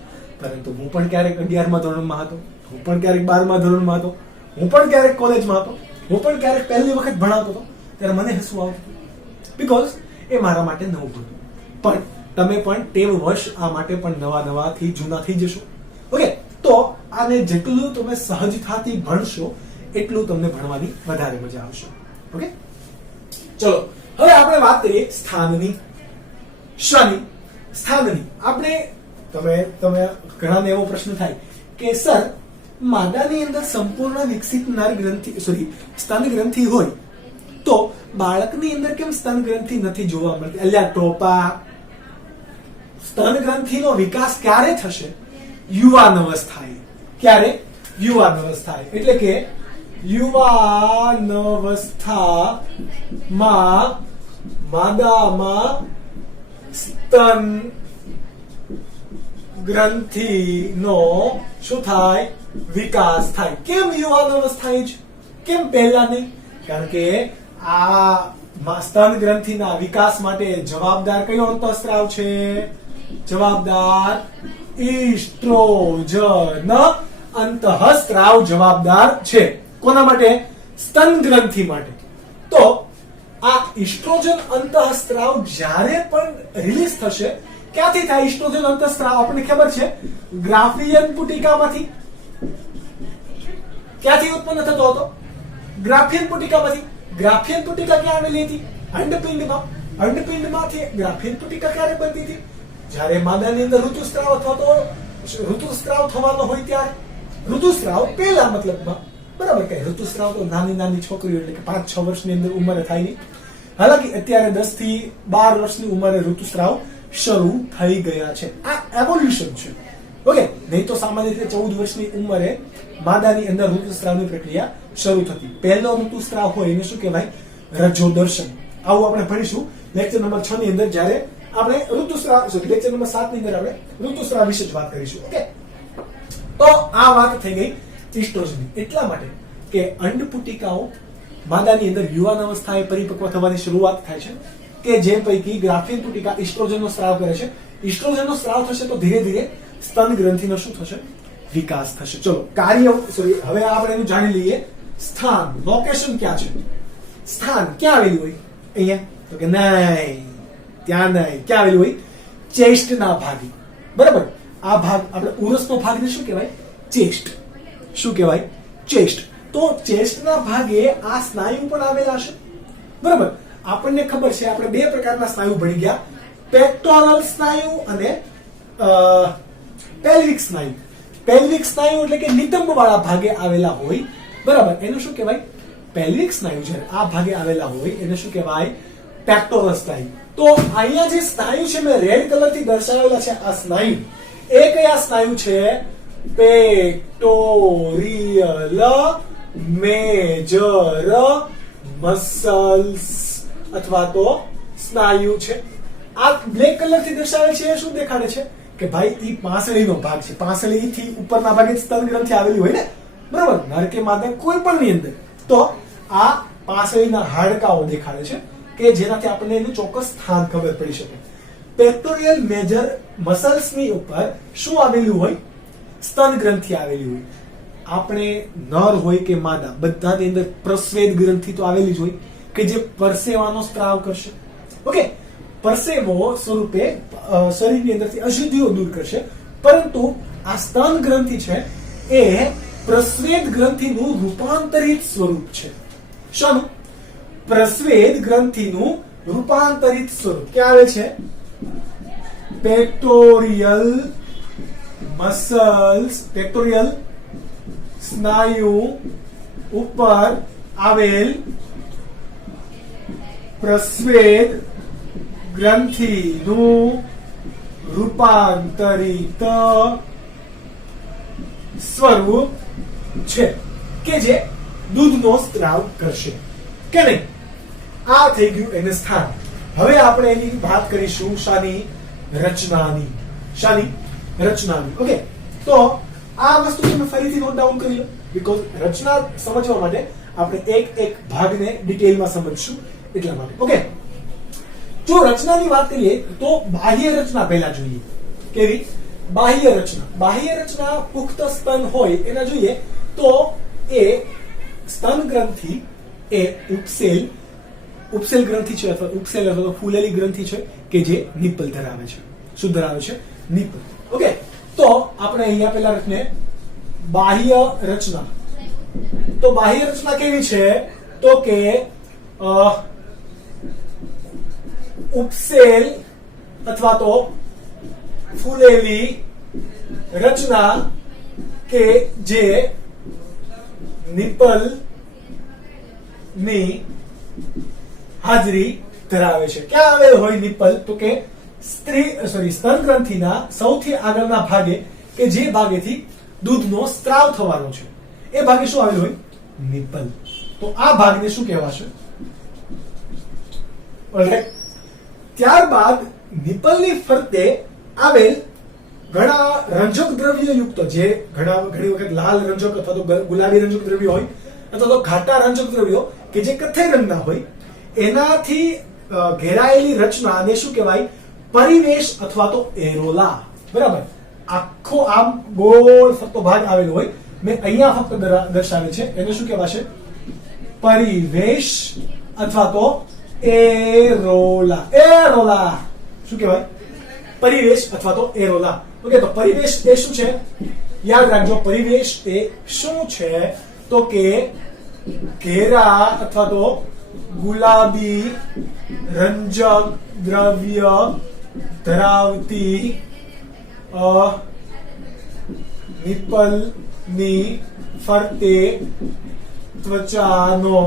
પરંતુ હું પણ ક્યારેક 11મા ધોરણમાં હતો, હું પણ ક્યારેક 12મા ધોરણમાં હતો, હું પણ ક્યારેક કોલેજમાં હતો, હું પણ ક્યારેક પહેલી વખત ભણાવતો હતો, ત્યારે મને હસવું આવતું હતું. બીકોઝ એ મારા માટે નવું હતું. પણ તમે પણ ટેવ વશ આ માટે પણ નવાથી જૂના થઈ જશો. ઓકે, તો આને જેટલું તમે સહજતાથી ભણશો એટલું તમને ભણવાની વધારે મજા આવશે. ઓકે, ચલો હવે આપણે વાત કરીએ સ્થાનની. શાની? સ્થાનની. આપણે તમે ઘણાને એવો પ્રશ્ન થાય કે સર માદાની અંદર સંપૂર્ણ વિકસિત નર ગ્રંથિ સ્તન ગ્રંથિ હોય તો બાળકની અંદર કેમ સ્તન ગ્રંથિ નથી જોવા મળતી? અલ્યા ટોપા, સ્તન ગ્રંથિનો વિકાસ ક્યારે થશે? યુવાન અવસ્થાએ. ક્યારે? યુવાન અવસ્થાએ. એટલે કે યુવાન અવસ્થામાં માદામાં સ્તન ગ્રંથિનો શું થાય? વિકાસ થાય. કેમ યુવાન અવસ્થાએ જ? કેમ પહેલા નહીં? કારણ કે આ સ્તન ગ્રંથિના વિકાસ માટે જવાબદાર કયો અંતઃસ્ત્રાવ છે? જવાબદાર ઈસ્ટ્રોજન અંતઃસ્ત્રાવ જવાબદાર છે. કોના માટે? સ્તન ગ્રંથિ માટે. તો આ ઈસ્ટ્રોજન અંતઃસ્ત્રાવ જ્યારે પણ રિલીઝ થશે, ક્યાંથી થાય? ઈસ્ટ્રોજન અંતઃસ્ત્રાવ આપણને ખબર છે ગ્રાફિયન પુટિકામાંથી. ક્યાંથી ઉત્પન્ન થતો હતો? ગ્રાફિયન પુટિકામાંથી. ગ્રાફિયન પુટિકા ક્યાં આવેલી હતી? અંડપિંડમાં. અંડપિંડમાંથી ગ્રાફિયન પુટિકા ક્યારે બનતી હતી? જ્યારે માદાની અંદર ઋતુસ્ત્રાવ થતો, ઋતુસ્ત્રાવ થવાનો હોય ત્યારે. ઋતુસ્ત્રાવ પહેલા મતલબમાં, બરાબર. કે ઋતુસ્ત્રાવ તો નાની છોકરીઓ એટલે કે 5-6 વર્ષની અંદર ઉંમરે થાય નહીં. હાલાકી અત્યારે 10 થી 12 વર્ષની ઉંમરે ઋતુસ્ત્રાવ શરૂ થઈ ગયા છે. આ એવોલ્યુશન છે. ઓકે, નહીં તો સામાન્ય રીતે 14 વર્ષની ઉંમરે માદાની અંદર ઋતુસ્રાવની પ્રક્રિયા શરૂ થતી. પહેલો ઋતુસ્રાવ હોય એને શું કહેવાય? રજોદર્શન. આવું આપણે ભણીશું લેક્ચર નંબર 6 ની અંદર, જ્યારે આપણે ઋતુસ્રાવ લેક્ચર નંબર 7 ની અંદર આપણે ઋતુસ્રાવ વિશે જ વાત કરીશું. ઓકે, તો આ વાત થઈ ગઈ ઈસ્ટ્રોજનની. એટલા માટે કે અંડપુટિકાઓ માદાની અંદર યુવાન અવસ્થાએ પરિપક્વ થવાની શરૂઆત થાય છે કે જે પૈકી ગ્રાફિયન પુટિકા ઈસ્ટ્રોજનનો સ્ત્રાવ કરે છે. ઈસ્ટ્રોજનનો સ્ત્રાવ થશે તો ધીરે ધીરે સ્તન ગ્રંથિનો શું થશે? વિકાસ થશે. ચલો કાર્ય હવે આપણે એનું જાણી લઈએ. સ્થાન, લોકેશન ક્યાં છે? સ્થાન ક્યાં આવેલું હોય? અહીંયા? તો કે નહીં, ત્યાં નહીં. ક્યાં આવેલું હોય? ચેસ્ટના ભાગે. બરાબર. આ ભાગ આપણે ઉરસનો ભાગને શું કહેવાય? ચેસ્ટ. શું કહેવાય? ચેસ્ટ. તો ચેસ્ટના ભાગે આ સ્નાયુ પણ આવેલા છે. બરાબર. આપણને ખબર છે આપણે 2 પ્રકારના સ્નાયુ ભણી ગયા, પેક્ટોરલ સ્નાયુ અને પેલ્વિક સ્નાયુ. પેલ્વિક સ્નાયુ એટલે કે નિતંબ વાળા ભાગે આવેલા હોય, બરાબર, એનું શું કહેવાય? પેલ્વિક સ્નાયુ છે આ ભાગે આવેલા હોય એને શું કહેવાય? પેક્ટોરલ સ્નાયુ. તો અહીંયા જે સ્નાયુ છે મેં રેડ કલર થી દર્શાવેલા છે, આ સ્નાયુ એ કયા સ્નાયુ છે? પેક્ટોરિયલ મેજર મસલ્સ અથવા તો સ્નાયુ છે. આ બ્લેક કલર થી દર્શાવે છે એ શું દેખાડે છે કે ભાઈ ઈ પાંસળીનો ભાગ છે. પાંસળી થી ઉપરના ભાગે સ્તન ગ્રંથિ આવેલી હોય ને, બરાબર, નર કે માદા કોઈ પણ ની અંદર. તો આ પાંસળીના હાડકાઓ દેખાડે છે કે જેનાથી આપણને એનું ચોક્કસ સ્થાન ખબર પડી શકે. પેક્ટોરિયલ મેજર મસલ્સ ની ઉપર શું આવેલું હોય? સ્તન ગ્રંથિ આવેલી હોય. આપણે નર હોય કે માદા બધાની અંદર પ્રસ્વેદ ગ્રંથિ તો આવેલી જ હોય કે જે પરસેવાનો સ્ત્રાવ કરશે. ઓકે, પરસેવો સ્વરૂપે શરીરની અંદરથી અશુદ્ધિઓ દૂર કરશે. પરંતુ આ સ્તન ગ્રંથિ છે એ પ્રસ્વેદ ગ્રંથિનું રૂપાંતરિત સ્વરૂપ છે. શાનું? પ્રસ્વેદ ગ્રંથિનું રૂપાંતરિત સ્વરૂપ ક્યાં આવે છે? પેક્ટોરિયલ મસલ્સ, પેક્ટોરિયલ સ્નાયુ ઉપર આવેલ પ્રસ્વેદ ગ્રંથિનું રૂપાંતરિત સ્વરૂપ છે કે જે દૂધનો સ્ત્રાવ કરશે કે નહીં. આ થઈ ગયું એને સ્થાન. હવે આપણે એની વાત કરીશું શાની? રચનાની. શાની? રચનાની. ઓકે, તો આ વસ્તુ તમે ફરીથી નોટ ડાઉન કરી લો, બીકોઝ રચના સમજવા માટે આપણે એક એક ભાગને ડિટેલમાં સમજશું એટલા માટે. ઓકે, જો રચનાની વાત કરીએ તો બાહ્ય રચના પહેલા જોઈએ. કેવી? બાહ્ય રચના. બાહ્ય રચના પુખ્ત સ્તન હોય એના જોઈએ તો એ સ્તન ગ્રંથિ એ ઉપસેલ ગ્રંથિ છે અથવા ઉપસેલ અથવા તો ફૂલેલી ગ્રંથિ છે કે જે નિપલ ધરાવે છે. શું ધરાવે છે? નિપલ. ઓકે, તો આપણે અહીંયા પહેલા રચને બાહ્ય રચના. તો બાહ્ય રચના કેવી છે? તો કે ઉપસેલ અથવા તો ફૂલેલી રચના કે જે નિપલ ની હાજરી ધરાવે છે. ક્યાં આવેલ હોય નિપલ? તો કે સ્તન ગ્રંથિના સૌથી આગળના ભાગે કે જે ભાગેથી દૂધનો સ્ત્રાવ થવાનો છે એ ભાગે શું આવેલું હોય? નિપલ. તો આ ભાગને શું કહેવાશે? ઓલરાઈટ. ત્યારબાદ નિપલની ફરતે આવેલ ઘણા રંજક દ્રવ્ય યુક્ત, જે ઘણી વખત લાલ રંજક અથવા તો ગુલાબી રંજક દ્રવ્ય હોય અથવા તો ઘાટા રંજક દ્રવ્યો કે જે કથ્થઈ રંગના હોય એનાથી ઘેરાયેલી રચનાને શું કહેવાય? પરિવેશ અથવા તો એરોલા. બરાબર, આખો આમ ગોળ ફરતો ભાગ આવેલો હોય, મેં અહીંયા ફક્ત દર્શાવે છે, એને શું કહેવાશે? પરિવેશ અથવા તો એરોલા. એરોલા શું કહેવાય? પરિવેશ અથવા તો એરોલા. ઓકે, તો પરિવેશ એ શું છે? યાદ રાખજો, પરિવેશ એ શું છે? તો કે ઘેરા અથવા તો ગુલાબી રંજક દ્રવ્ય ધરાવતી નિપલની ફરતે ત્વચાનો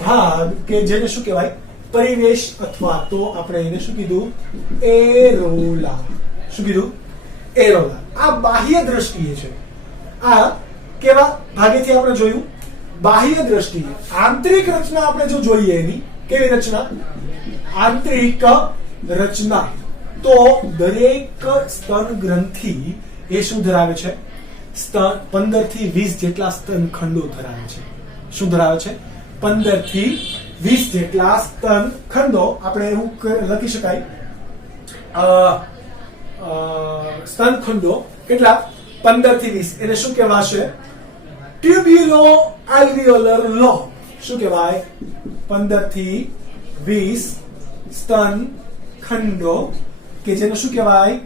ભાગ કે જેને શું કહેવાય? પરિવેશ અથવા તો આપણે એને શું કીધું? એરોલા. શું કીધું? એરોલા. આ બાહ્ય દ્રષ્ટિએ છે. આ કેવા ભાગેથી આપણે જોયું? બાહ્ય દ્રષ્ટિએ. આંતરિક રચના આપણે જો જોઈએ એની કેવી રચના? આંતરિક રચના. તો દરેક સ્તન ગ્રંથિ એ શું ધરાવે છે? 15 થી 20 જેટલા સ્તન ખંડો ધરાવે છે. શું ધરાવે છે? 15 થી 20 જેટલા સ્તન ખંડો. આપણે એવું લખી શકાય સ્તન ખંડો કેટલા? 15 થી 20. એને શું કહેવાશે? ટ્યુબ્યુલો આલ્વિયોલર લોબ. શું કહેવાય? 15 થી 20 સ્તન ખંડો કે જેને શું કહેવાય?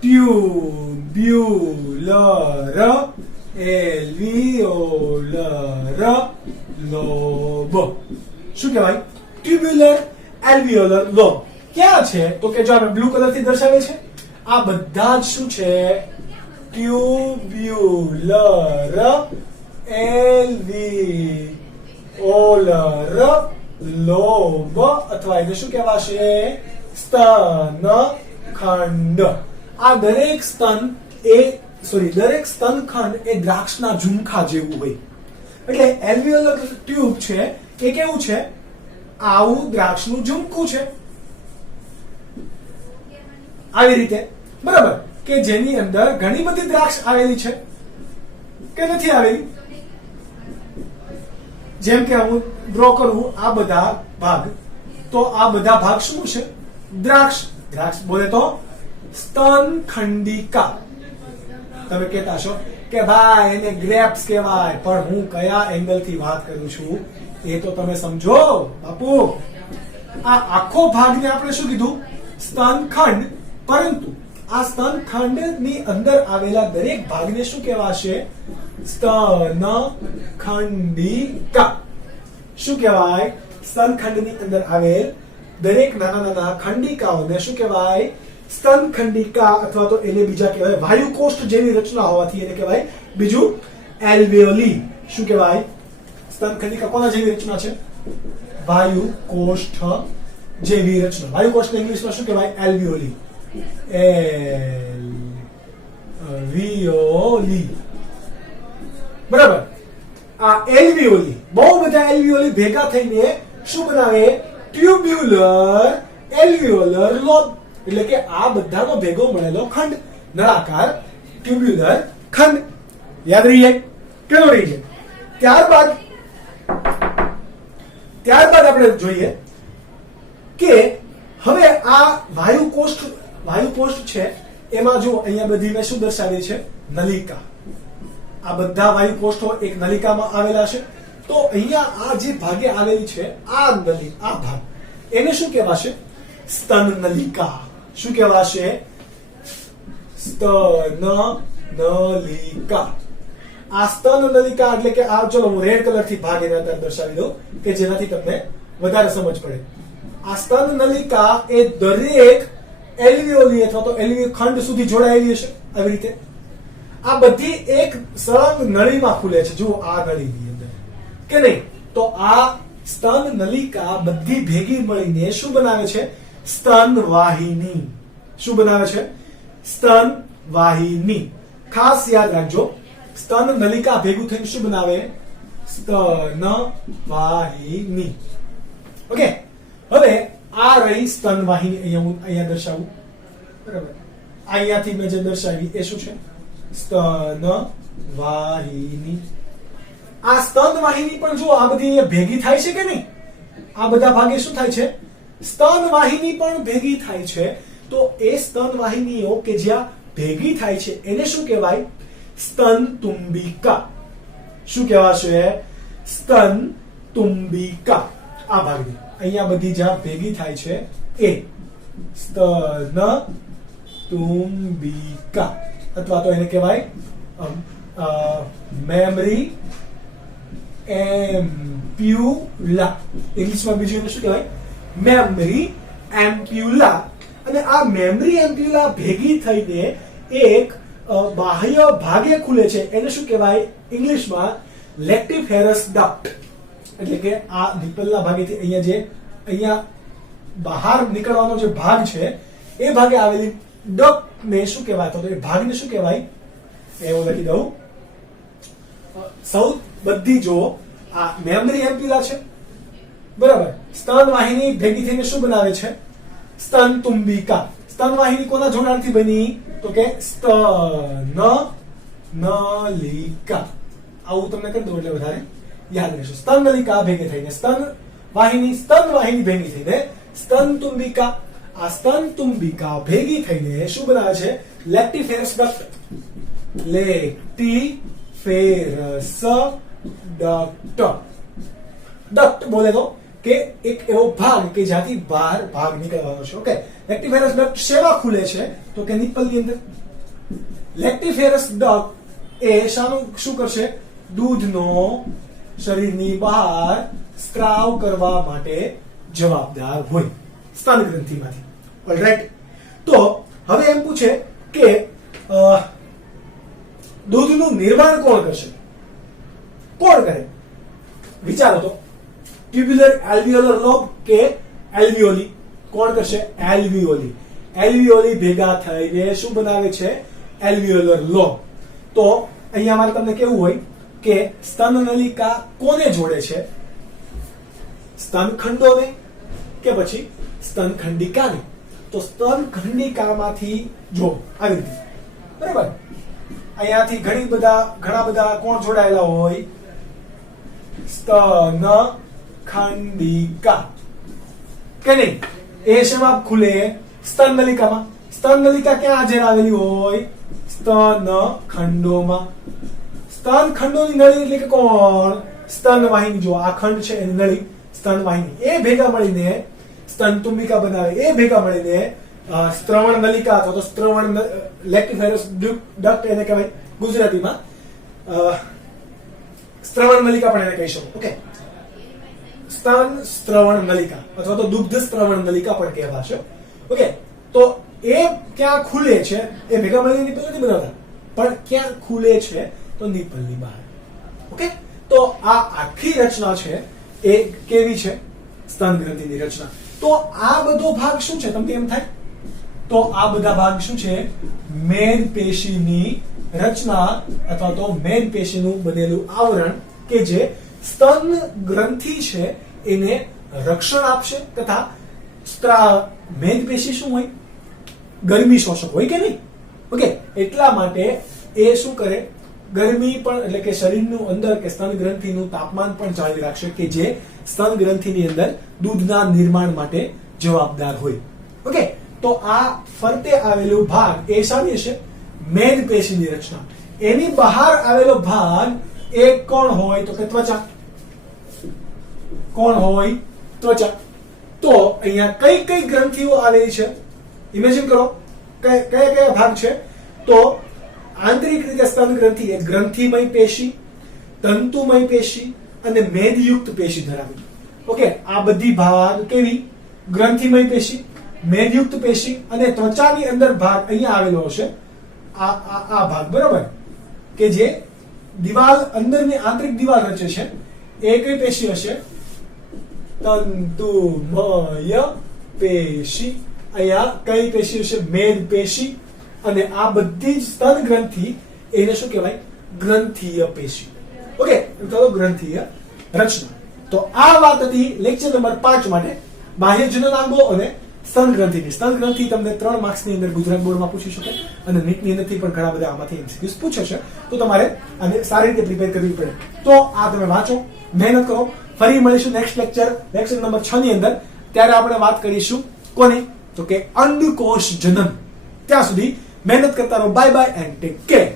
Tubular alveolar lobe. શું કહેવાય? Tubular alveolar lobe. ક્યાં છે તો કે જો આપણે બ્લુ કલર થી દર્શાવે છે આ બધા જ શું છે ટ્યુબ્યુલર એલ્વિઓલર લોબ અથવા એને શું કહેવાશે સ્તન ખંડ આ દરેક સ્તનખંડ એ દ્રાક્ષના ઝુમખા જેવું હોય એટલે એલ્વિયોલર ટ્યુબ છે એ કેવું છે આવું દ્રાક્ષનું ઝુમખું છે આવી રીતે બરાબર કે જેની અંદર ઘણી બધી દ્રાક્ષ આવેલી છે કે નથી આવેલી જેમ કે હું ડ્રો કરું આ બધા ભાગ તો આ બધા ભાગ શું છે દ્રાક્ષ બોલે તો સ્તનખંડિકા તમે કહેતા છો કે ભાઈ એને ગ્રેપ્સ કહેવાય પણ હું કયા એંગલ થી વાત કરું છું એ તો તમે સમજો બાપુ આ આખો ભાગને આપણે શું કીધું સ્તનખંડ પરંતુ આ સ્તનખંડ ની અંદર આવેલા દરેક ભાગને શું કહેવાશે સ્તનખંડિકા શું કહેવાય સ્તનખંડની અંદર આવેલ દરેક નાના નાના ખંડિકાઓને શું કહેવાય સ્તનખંડિકા અથવા તો એને બીજા કહેવાય વાયુકોષ્ઠ જેવી રચના હોવાથી એને કહેવાય બીજું એલ્વિયોલી શું કહેવાય સ્તનખંડિકા કોના જેવી રચના છે વાયુકોષ્ઠ જેવી રચના વાયુકોષ્ઠ ઇંગ્લિશમાં શું કહેવાય એલ્વિયોલી એલ્વિયોલી બરાબર આ એલ્વિયોલી બહુ બધા એલ્વિયોલી ભેગા થઈને શું બનાવે ટ્યુબ્યુલર એલ્વિયોલર લોબ એટલે કે આ બધાનો ભેગો મળેલો ખંડ નળાકાર ટ્યુબ્યુલર ખંડ યાદ રહી જાય કેવો રહી જાય ત્યારબાદ આપણે જોઈએ કે હવે આ વાયુકોષ્ઠ છે એમાં જો અહીંયા બધી મેં શું દર્શાવી છે નલિકા આ બધા વાયુકોષ્ઠો એક નલિકામાં આવેલા છે તો અહીંયા આ જે ભાગે આવેલી છે આ ભાગ એને શું કહેવાશે સ્તન નલિકા શું કહેવાશે સ્તન નલિકા આ સ્તન નલિકા એટલે કે આ ચલો હું રેડ કલર થી ભાગ એના અંદર દર્શાવી દઉં કે જેનાથી તમને વધારે સમજ પડે આ સ્તન નલિકા એ દરેક એલ્વિયોલી અથવા તો એલ્વિયો ખંડ સુધી જોડાયેલી હશે આવી રીતે આ બધી એક સળંગ નળીમાં ખુલે છે જો આ નળીની અંદર કે નહીં તો આ સ્તન નલિકા બધી ભેગી મળીને શું બનાવે છે સ્તન વાહિની શું બનાવે છે સ્તન વાહિની ખાસ યાદ રાખજો સ્તન નલિકા ભેગું થઈને શું બનાવે સ્તન વાહિની ઓકે હવે આ રહી સ્તન વાહિની અહીંયા દર્શાવું બરાબર અહીંયાથી મેં જે દર્શાવી એ શું છે સ્તન વાહિની આ સ્તન વાહિની પણ જો આ બધી અહીંયા ભેગી થાય છે કે નહીં આ બધા ભાગે શું થાય છે સ્તન વાહિની પણ ભેગી થાય છે તો એ સ્તન વાહિનીઓ કે જ્યાં ભેગી થાય છે એને શું કહેવાય સ્તન તુંબિકા શું કહેવાશે સ્તન તુંબિકા આ ભાગની અહીંયા બધી જ્યાં ભેગી થાય છે એ સ્તન તુંબિકા અથવા તો એને કહેવાય મેમરી એમ્પ્યુલા ઇંગ્લિશમાં બીજું એને શું કહેવાય મેમરી એમ્પ્યુલા અને આ મેમરી એમ્પ્યુલા ભેગી થઈને એક બાહ્ય ભાગે ખુલે છે એને શું કહેવાય ઇંગ્લિશમાં લેક્ટિફેરસ ડક્ટ એટલે કે આ નિપલના ભાગેથી અહીંયા બહાર નીકળવાનો જે ભાગ છે એ ભાગે આવેલી ડક્ટ ને શું કહેવાય તો એ ભાગને શું કહેવાય એવું લખી દઉં સૌ બધી જો આ મેમરી એમ્પ્યુલા છે બરાબર સ્તન વાહિની ભેગી થઈને શું બનાવે છે સ્તન તુંબિકા સ્તન વાહિની કોના જોડાણથી બની તો કે સ્તન નલિકા આવું તમને કરી દઉં એટલે વધારે યાદ રહેશે સ્તન નલિકા ભેગી થઈને સ્તન વાહિની ભેગી થઈને સ્તન તુંબિકા આ સ્તન તુંબિકા ભેગી થઈને શું બનાવે છે લેક્ટિફેરસ ડક્ટ ડક્ટ બોલે તો કે એક એવો ભાગ કે જ્યાંથી બહાર ભાગ નીકળવાનો છે ઓકે લેક્ટિફેરસ ડક્ટ શેમાં ખુલે છે તો કે નિપલની અંદર લેક્ટિફેરસ ડક્ટ એ શાનું શું કરશે દૂધનો શરીરની બહાર સ્ત્રાવ કરવા માટે જવાબદાર હોય સ્તન ગ્રંથિમાંથી. ઓલરાઈટ. તો હવે એમ પૂછે કે દૂધનું નિર્માણ કોણ કરશે? કોણ કરે? વિચારો તો. ટ્યુબ્યુલર એલ્વિયોલર લોબ કે એલ્વિયોલી? કોણ કરશે? એલ્વિયોલી. એલ્વિયોલી ભેગા થઈને શું બનાવે છે? એલ્વિયોલર લોબ. તો અહીંયા મારે તમને કેવું હોય કે સ્તન નલિકા કોને જોડે છે? સ્તન ખંડોને કે પછી સ્તન ખંડિકાને? તો સ્તન ખંડિકામાંથી જો આવી રીતે, બરાબર, અહીંયાથી ઘણા બધા કોણ જોડાયેલા હોય? સ્તન ખંડિકા કે નહીં? એ શેમાં ખુલે? સ્તન નલિકામાં. સ્તન નલિકા ક્યાં હાજર આવેલી હોય? સ્તન ખંડોમાં. સ્તન ખંડોની નળી એટલે કે કોણ? સ્તન વાહિની. જો આ ખંડ છે એની નળી સ્તન વાહિની, એ ભેગા મળીને સ્તન તુંબિકા બનાવે. એ ભેગા મળીને સ્ત્રવણ નલિકા અથવા તો સ્ત્રવણ લેક્ટિફેરસ ડક્ટ એને કહેવાય ગુજરાતીમાં. સ્ત્રવણ નલિકા પણ એને કહી શકો. ઓકે, સ્તન સ્ત્રવણ નલિકા અથવા તો દુગ્ધ સ્ત્રવણ નલિકા પણ કહેવાશે. ઓકે, તો એ ક્યાં ખુલે છે? એ ભેગા મળીને નિપલ નથી બનાવતા, પણ ક્યાં ખુલે છે? તો નિપલની બહાર. ઓકે, તો આ આખી રચના છે એ કેવી છે? સ્તન ગ્રંથિની રચના. તો આ બધો ભાગ શું છે? તમને એમ થાય તો આ બધા ભાગ શું છે? મેદ પેશીની રચના અથવા તો મેદ પેશીનું બનેલું આવરણ કે જે સ્તન ગ્રંથિ છે એને રક્ષણ આપશે. તથા મેદ પેશી શું હોય? ગરમી શોષક હોય કે નહીં? ઓકે, એટલા માટે એ શું કરે? ગરમી પણ એટલે કે શરીરનું અંદર કે સ્તન ગ્રંથિનું તાપમાન પણ જાળવી રાખશે કે જે સ્તન ગ્રંથિની અંદર દૂધના નિર્માણ માટે જવાબદાર હોય. ઓકે, તો આ ફરતે આવેલો ભાગ એ શાની હશે? મેદ પેશીની રચના. એની બહાર આવેલો ભાગ એ કોણ હોય? તો કે ત્વચા. કોણ હોય? ત્વચા. તો અહીંયા કઈ કઈ ગ્રંથિઓ આવેલી છે? ઇમેજિન કરો, કયા કયા ભાગ છે? તો આંતરિક રીતે સ્તન ગ્રંથિ એ ગ્રંથિમય પેશી, તંતુમય પેશી અને મેદયુક્ત પેશી ધરાવે. ઓકે, આ બધી ભાગ કેવી? ગ્રંથિમય પેશી, મેદયુક્ત પેશી અને ત્વચાની અંદર ભાગ અહીંયા આવેલો હશે. આ ભાગ, બરાબર, કે જે દિવાલ અંદરની આંતરિક દિવાલ રચે છે. એ કઈ પેશી હશે? તંતુમય પેશી. અહીંયા કઈ પેશી હશે? મેદ પેશી. અને આ બધી જ સ્તન ગ્રંથિ એને શું કહેવાય? ગ્રંથીય પેશી. ઓકે, તો ગ્રંથીય રચના. તો આ વાત હતી લેક્ચર નંબર 5 માટે બાહ્ય જનનાંગો અને સ્તન ગ્રંથિની. સ્તન ગ્રંથિ તમને 3 માર્ક્સની અંદર ગુજરાત બોર્ડમાં પૂછી શકે અને નીટની અંદરથી પણ ઘણા બધા આમાંથી એમસીક્યુઝ પૂછે છે. તો તમારે આને સારી રીતે પ્રિપેર કરવી પડે. તો આ તમે વાંચો, મહેનત કરો. ફરી મળીશું નેક્સ્ટ લેક્ચર નંબર 6 ની અંદર. ત્યારે આપણે વાત કરીશું કોની? તો કે અંડકોષ જનન. ત્યાં સુધી મહેનત કરતા રહો. Bye bye and take care.